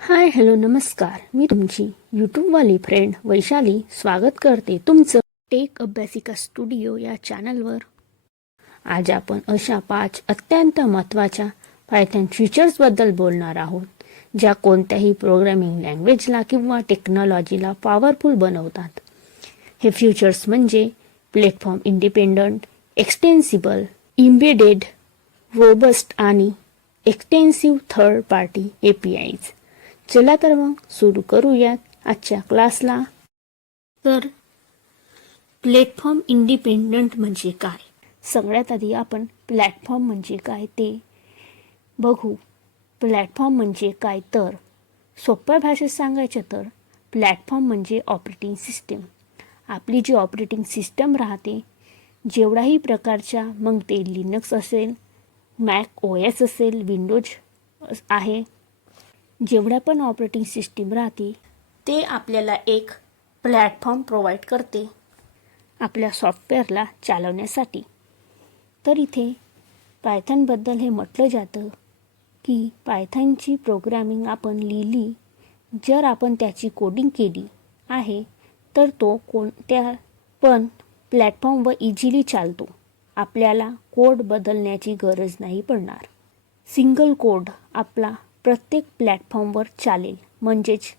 Hi hello नमस्कार. मी तुमची यूट्यूबवाली friend Vaishali. स्वागत करते तुमचं टेक अभ्यासिका स्टुडिओ या चॅनलवर आज आपण अशा पाच अत्यंत महत्त्वाच्या पायथन फीचर्सबद्दल बोलणार आहोत ज्या कोणत्याही प्रोग्रामिंग लँग्वेजला किंवा टेक्नॉलॉजीला पॉवरफुल बनवतात. हे फ्युचर्स म्हणजे platform independent extensible embedded robust आणि extensive third party A P Is चला तर मग सुरू करूयात आजच्या क्लासला. तर प्लॅटफॉर्म इंडिपेंडंट म्हणजे काय? सगळ्यात आधी आपण प्लॅटफॉर्म म्हणजे काय ते बघू. प्लॅटफॉर्म म्हणजे काय तर? सोप्या भाषेत सांगायचं तर प्लॅटफॉर्म म्हणजे ऑपरेटिंग सिस्टीम. आपली जी ऑपरेटिंग सिस्टम राहते जेवढाही प्रकारच्या मग ते लिनक्स असेल मॅक ओ एस असेल विंडोज आहे जेवढ्या पण ऑपरेटिंग सिस्टीम राहते ते आपल्याला एक प्लॅटफॉर्म प्रोव्हाइड करते आपल्या सॉफ्टवेअरला चालवण्यासाठी. तर इथे पायथनबद्दल हे म्हटलं जातं की पायथनची प्रोग्रॅमिंग आपण लिहिली जर आपण त्याची कोडिंग केली आहे तर तो कोणत्या पण प्लॅटफॉर्मवर इझिली चालतो. आपल्याला कोड बदलण्याची गरज नाही पडणार. सिंगल कोड आपला प्रत्येक प्लॅटफॉर्मवर चालेल. म्हणजेच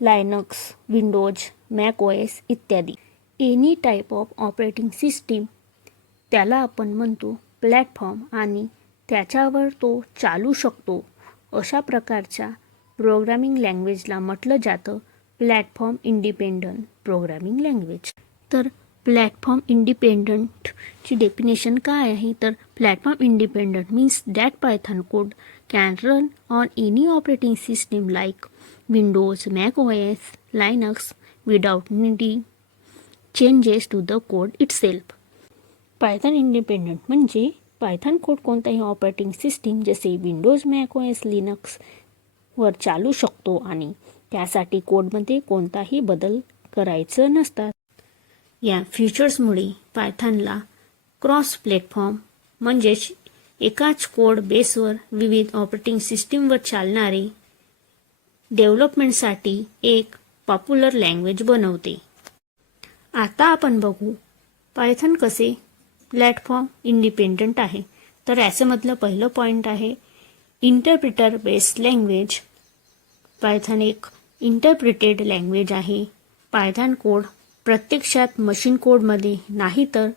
Linux Windows Mac O S इत्यादी. Any type of operating system त्याला आपण म्हणतो प्लॅटफॉर्म आणि त्याच्यावर तो चालू शकतो. अशा प्रकारच्या प्रोग्रामिंग लँग्वेजला म्हटलं जातं प्लॅटफॉर्म इंडिपेंडंट प्रोग्रामिंग लँग्वेज. तर प्लॅटफॉर्म इंडिपेंडंटची डेफिनेशन काय आहे? तर platform independent means that Python code can run on any operating system like Windows Mac O S Linux without needing changes to the code itself Python independent म्हणजे Python code कोणताही operating system जसे Windows Mac O S Linux वर चालू शकतो आणि त्यासाठी कोडमध्ये कोणताही बदल करायचं नसतात. या फ्युचर्समुळे पायथनला क्रॉस प्लॅटफॉर्म म्हणजेच एकाच कोड बेसवर विविध ऑपरेटिंग सिस्टीमवर चालणारे डेव्हलपमेंटसाठी एक पॉप्युलर लँग्वेज बनवते. आता आपण बघू पायथन कसे प्लॅटफॉर्म इंडिपेंडंट आहे. तर याच्यामधलं पहिलं पॉईंट आहे इंटरप्रिटर बेस्ड लँग्वेज. पायथन एक इंटरप्रिटेड लँग्वेज आहे. पायथन कोड प्रत्यक्षात मशीन कोडमध्ये नाही तर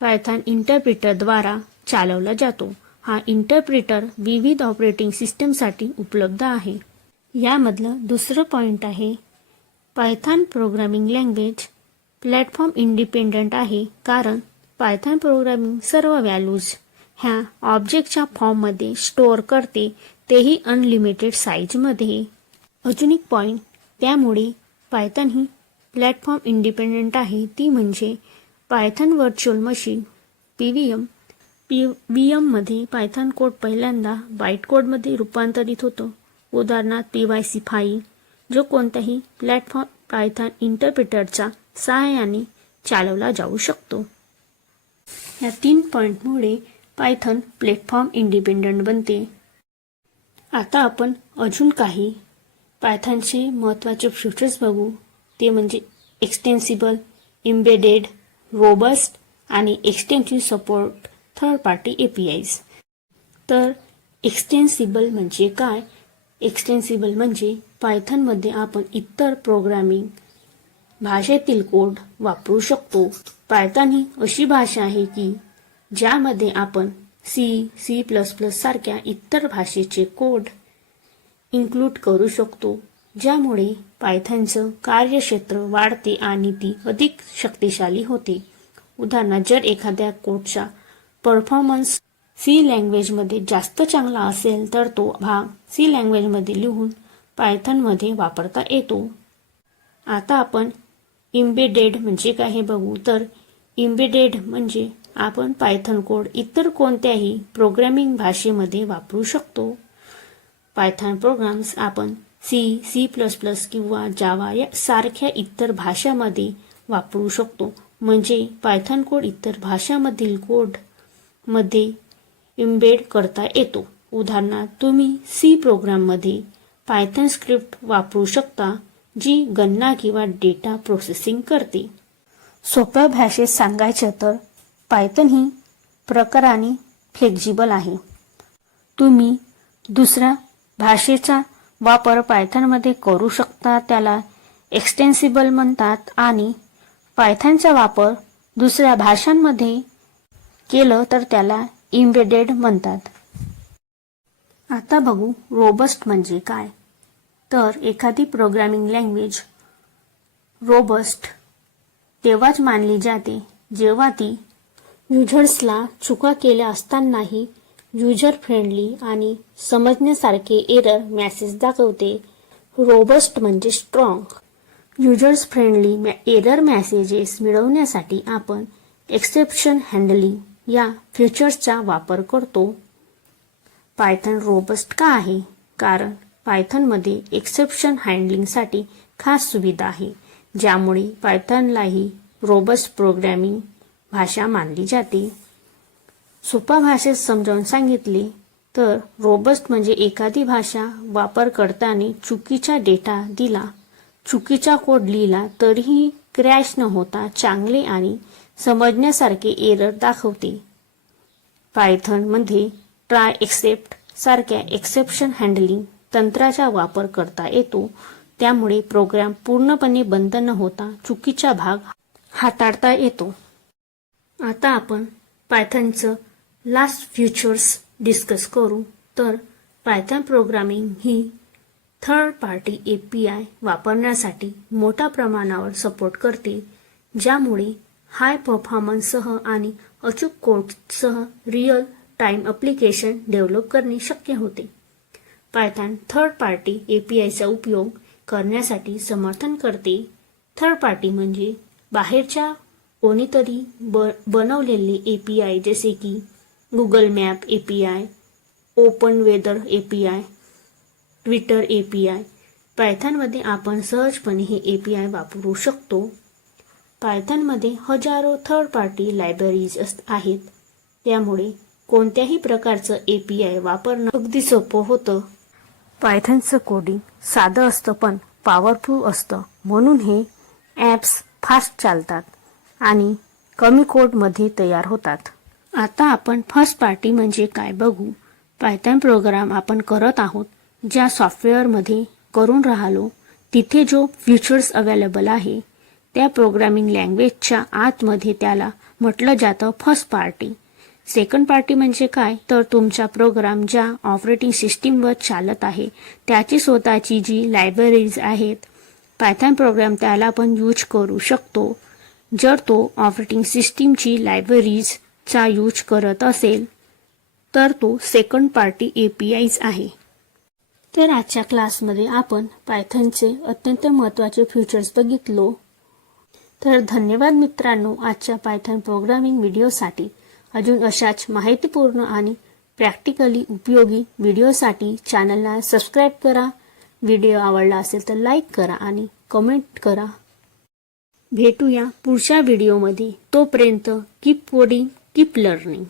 पायथन इंटरप्रिटरद्वारा चालवला जातो. हा इंटरप्रिटर विविध ऑपरेटिंग सिस्टमसाठी उपलब्ध आहे. यामधलं दुसरं पॉईंट आहे Python programming language platform independent आहे कारण पायथन प्रोग्रामिंग सर्व व्हॅल्यूज ह्या ऑब्जेक्टच्या फॉर्ममध्ये स्टोअर करते तेही अनलिमिटेड साईजमध्ये अजून एक पॉईंट त्यामुळे पायथन ही प्लॅटफॉर्म इंडिपेंडंट आहे ती म्हणजे Python virtual machine. P V M P V एममध्ये पायथन कोड पहिल्यांदा बाईट कोडमध्ये रूपांतरित होतो. उदाहरणार्थ पी वाय सी फाईल जो कोणत्याही प्लॅटफॉर्म पायथन इंटरप्रिटरच्या सहाय्याने चालवला जाऊ शकतो. या तीन पॉईंटमुळे पायथन प्लॅटफॉर्म इंडिपेंडंट बनते. आता आपण अजून काही पायथनचे महत्त्वाचे फ्युचर्स बघू. ते म्हणजे एक्सटेन्सिबल इम्बेडेड रोबस्ट आणि extensive support third party A P तर एक्सटेन्सिबल म्हणजे काय? एक्सटेन्सिबल म्हणजे पायथनमध्ये आपण इतर प्रोग्रामिंग भाषेतील कोड वापरू शकतो. पायथन ही अशी भाषा आहे की ज्यामध्ये आपण सी सी प्लस प्लस सारख्या इतर भाषेचे कोड इन्क्लूड करू शकतो. ज्यामुळे पायथनचं कार्यक्षेत्र वाढते आणि ती अधिक शक्तिशाली होते. उदाहरणार्थ जर एखाद्या कोडचा परफॉर्मन्स सी लँग्वेजमध्ये जास्त चांगला असेल तर तो भाग सी लँग्वेजमध्ये लिहून पायथनमध्ये वापरता येतो. आता आपण इम्बेडेड म्हणजे काय हे बघू. तर इम्बेडेड म्हणजे आपण पायथन कोड इतर कोणत्याही प्रोग्रॅमिंग भाषेमध्ये वापरू शकतो. पायथन प्रोग्राम्स आपण सी सी प्लस प्लस किंवा जावा या सारख्या इतर भाषामध्ये वापरू शकतो. म्हणजे पायथन कोड इतर भाषामधील कोडमध्ये इम्बेड करता येतो. उदाहरणार्थ तुम्ही सी प्रोग्राममध्ये पायथन स्क्रिप्ट वापरू शकता जी गणना किंवा डेटा प्रोसेसिंग करते. सोप्या भाषेत सांगायचं तर पायथन ही प्रकाराने फ्लेक्झिबल आहे. तुम्ही दुसऱ्या भाषेचा वापर पायथनमध्ये करू शकता त्याला एक्सटेन्सिबल म्हणतात आणि पायथनचा वापर दुसऱ्या भाषांमध्ये केलं तर त्याला इम्बेडेड म्हणतात. आता बघू रोबस्ट म्हणजे काय. तर एखादी प्रोग्रामिंग लँग्वेज रोबस्ट तेव्हाच मानली जाते जेव्हा ती युजर्सला चुका केल्या असतानाही युजर फ्रेंडली आणि समजण्यासारखे एरर मॅसेज दाखवते. रोबस्ट म्हणजे strong users friendly error messages मिळवण्यासाठी आपण एक्सेप्शन हँडलिंग या फीचर्सचा वापर करतो. पायथन रोबस्ट का आहे? कारण पायथनमध्ये एक्सेप्शन हँडलिंगसाठी खास सुविधा आहे ज्यामुळे पायथनलाही रोबस्ट प्रोग्रॅमिंग भाषा मानली जाते. सोप्या भाषेत समजावून सांगितले तर रोबस्ट म्हणजे एखादी भाषा वापरकर्त्याने चुकीचा डेटा दिला. चुकीचा कोड लिहिला तरीही क्रॅश न होता चांगले आणि समजण्यासारखे एरर दाखवते. पायथनमध्ये ट्राय एक्सेप्ट सारख्या एक्सेप्शन हँडलिंग तंत्राचा वापर करता येतो. त्यामुळे प्रोग्राम पूर्णपणे बंद न होता चुकीचा भाग हाताळता येतो. आता आपण पायथनचं लास्ट फ्युचर्स डिस्कस करू तर Python programming he third party A P I वापरण्यासाठी मोठ्या प्रमाणावर सपोर्ट करते ज्यामुळे हाय परफॉर्मन्ससह आणि अचूक कोडसह रिअल टाईम अप्लिकेशन डेव्हलप करणे शक्य होते. Python third party A P आयचा उपयोग करण्यासाठी समर्थन करते. थर्ड पार्टी म्हणजे बाहेरच्या कोणीतरी ब बनवलेले ए पी आय जसे की Google map A P I open weather A P I Twitter A P I पायथनमध्ये आपण सहजपणे हे ए पी आय वापरू शकतो. पायथनमध्ये हजारो थर्ड पार्टी लायब्ररीज अस आहेत. त्यामुळे कोणत्याही प्रकारचं ए पी आय वापरणं अगदी सोपं होतं. पायथनचं कोडिंग साधं असतं पण पॉवरफुल असतं. म्हणून हे ॲप्स फास्ट चालतात आणि कमी कोडमध्ये तयार होतात. आता आपण फर्स्ट पार्टी म्हणजे काय बघू? पायथन प्रोग्राम आपण करत आहोत ज्या सॉफ्टवेअरमध्ये करून राहिलो. तिथे जो फीचर्स अवेलेबल आहे त्या प्रोग्रामिंग लँग्वेजच्या आतमध्ये त्याला म्हटलं जातं फर्स्ट पार्टी सेकंड पार्टी म्हणजे काय? तर तुमचा प्रोग्राम ज्या ऑपरेटिंग सिस्टीमवर चालत आहे त्याची स्वतःची जी लायब्ररीज आहेत पायथन प्रोग्राम त्याला पण यूज करू शकतो. जर तो ऑपरेटिंग सिस्टीमची लायब्ररीज चा यूज करत असेल तर तो सेकंड पार्टी ए पी आयज आहे. तर आजच्या क्लासमध्ये आपण पायथनचे अत्यंत महत्त्वाचे फीचर्स बघितलो. तर धन्यवाद मित्रांनो आजच्या पायथन प्रोग्रामिंग व्हिडिओसाठी अजून अशाच माहितीपूर्ण आणि प्रॅक्टिकली उपयोगी व्हिडिओसाठी चॅनलला सबस्क्राईब करा. व्हिडिओ आवडला असेल तर लाईक करा आणि कमेंट करा. भेटूया पुढच्या व्हिडिओमध्ये तोपर्यंत कीप कोडिंग कीप लर्निंग